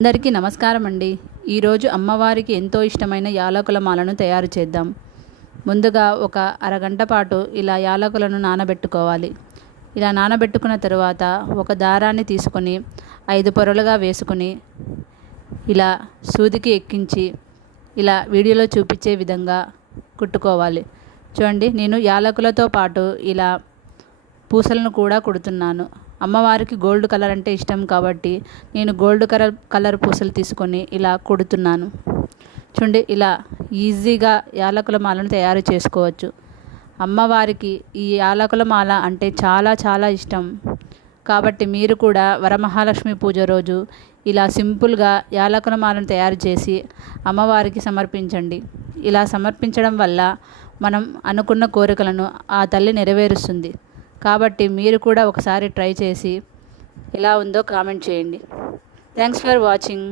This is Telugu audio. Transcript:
అందరికీ నమస్కారం అండి. ఈరోజు అమ్మవారికి ఎంతో ఇష్టమైన యాలకుల మాలను తయారు చేద్దాం. ముందుగా ఒక అరగంట పాటు ఇలా యాలకులను నానబెట్టుకోవాలి. ఇలా నానబెట్టుకున్న తరువాత ఒక దారాన్ని తీసుకొని 5 పొరలుగా వేసుకొని ఇలా సూదికి ఎక్కించి ఇలా వీడియోలో చూపించే విధంగా కుట్టుకోవాలి. చూడండి, నేను యాలకులతో పాటు ఇలా పూసలను కూడా కుడుతున్నాను. అమ్మవారికి గోల్డ్ కలర్ అంటే ఇష్టం కాబట్టి నేను గోల్డ్ కలర్ పూసలు తీసుకొని ఇలా కుడుతున్నాను. చూడండి, ఇలా ఈజీగా యాలకుల మాలను తయారు చేసుకోవచ్చు. అమ్మవారికి ఈ యాలకుల మాల అంటే చాలా చాలా ఇష్టం కాబట్టి మీరు కూడా వరమహాలక్ష్మి పూజ రోజు ఇలా సింపుల్గా యాలకుల మాలను తయారు చేసి అమ్మవారికి సమర్పించండి. ఇలా సమర్పించడం వల్ల మనం అనుకున్న కోరికలను ఆ తల్లి నెరవేరుస్తుంది. కాబట్టి మీరు కూడా ఒకసారి ట్రై చేసి ఎలా ఉందో కామెంట్ చేయండి. Thanks for watching.